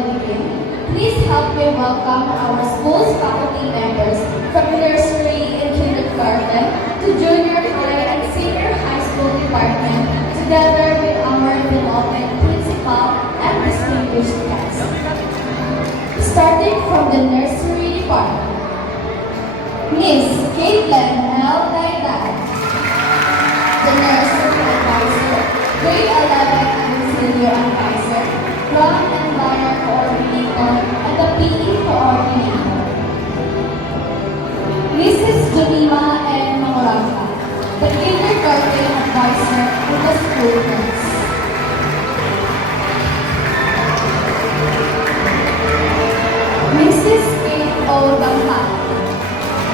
already begin, please help me welcome our school's faculty members from nursery and kindergarten to junior high and senior high school department together with our beloved principal and distinguished guests. Starting from the nursery department, Miss Caitlin L. Daidan, the nursery advisor, grade 11 and senior advisor, run and liner coordinator, and the PE coordinator. Mrs. Jonima N. Mangoranga, the kindergarten advisor and the school nurse. Mrs. Kate O. Dampa,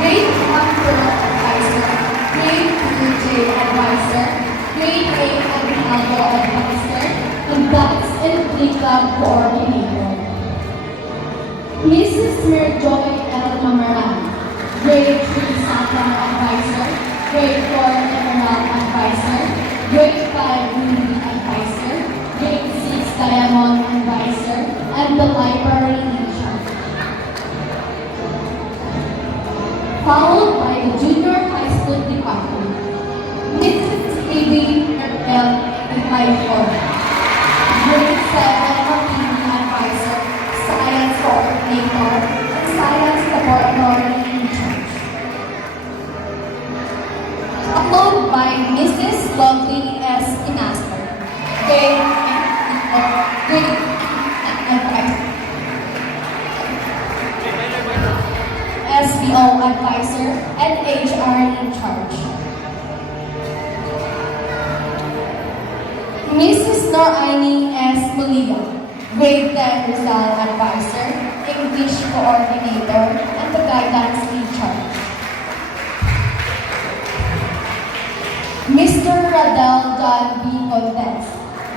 grade 1 girl advisor, grade 2 J advisor, grade 8 Aguinaldo advisor, and dance and play club coordinator. Mrs. Mirjoy L. Mamaran, grade 3 Satan advisor, grade 4 Emerald advisor, grade 5 Ruby advisor, grade 6 Diamond advisor, and the library in charge. Followed by the junior high school department, Mrs. Phoebe L. Advisor, grade 7 Martini advisor, science coordinator, and science laboratory in charge. Followed by Mrs. Lovely S. Inaster, grade advisor, SBO advisor, and HR in charge. Mrs. Noraini S. Mulia, grade 10 Rizal advisor, English coordinator, and the guidance in charge. Mr. Radel John B. Contes,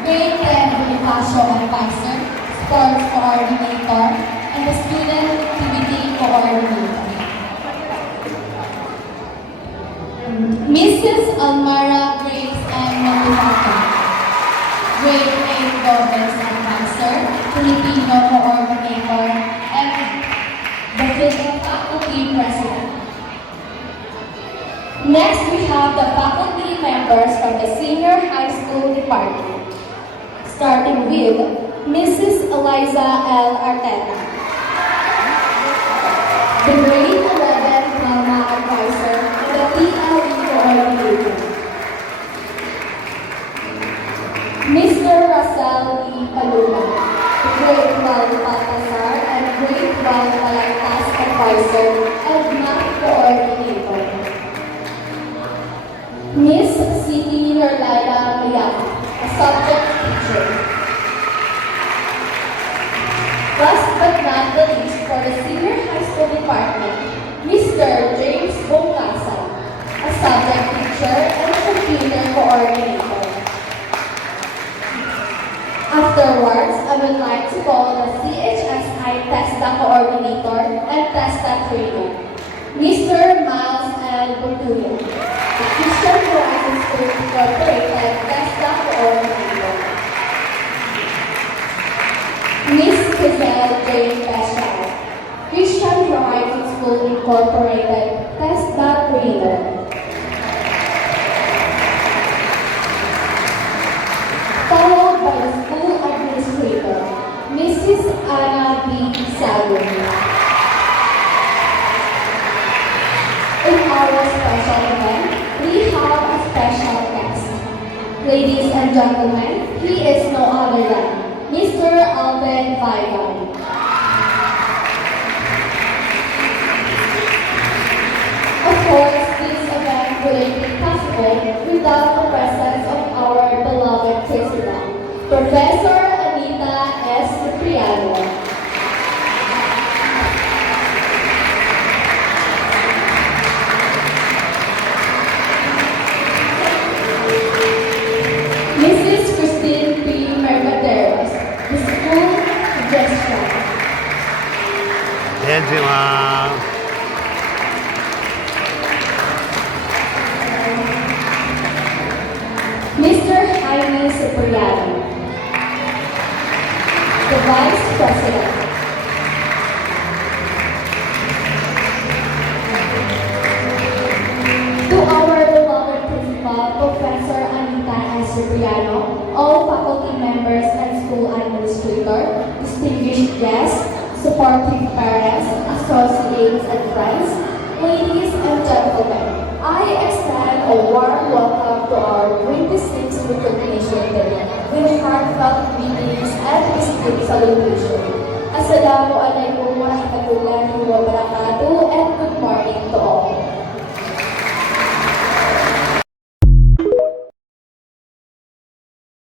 grade 10 Bonifacio advisor, sports coordinator, and the student activity coordinator. Mrs. Almara Grace M. Matuaka, grade 8 governance advisor, Filipino coordinator, and the faculty president. Next, we have the faculty members from the senior high school department, starting with Mrs. Eliza L. Arteta, the grade 11 drama advisor, and the PLE coordinator. Mr. Russell E. Palula, the grade 12 Baltasar and grade 12 Malaytas advisor and math coordinator. Miss Siti Norlaya Mayama, a subject teacher. Last but not the least, for the senior high school department, Mr. James Bongasa, a subject teacher and computer coordinator. Afterwards, I would like to call the CHSI TESTA coordinator and TESTA trainer, Mr. Miles L. Bertulia, the Christian Horizon School Incorporated TESTA coordinator. Miss Giselle J. Pesha, Christian Horizon School Incorporated TESTA trainer. Followed by the school administrator, Mrs. Anna B. Salvin. In our special event, we have a special guest. Ladies and gentlemen, he is no other than Mr. Alvin Vigan. Director, distinguished guests, supportive parents, associates, and friends, ladies and gentlemen, I extend a warm welcome to our 26th recognition day with heartfelt greetings and distinct salutation. Assalamualaikum warahmatullahi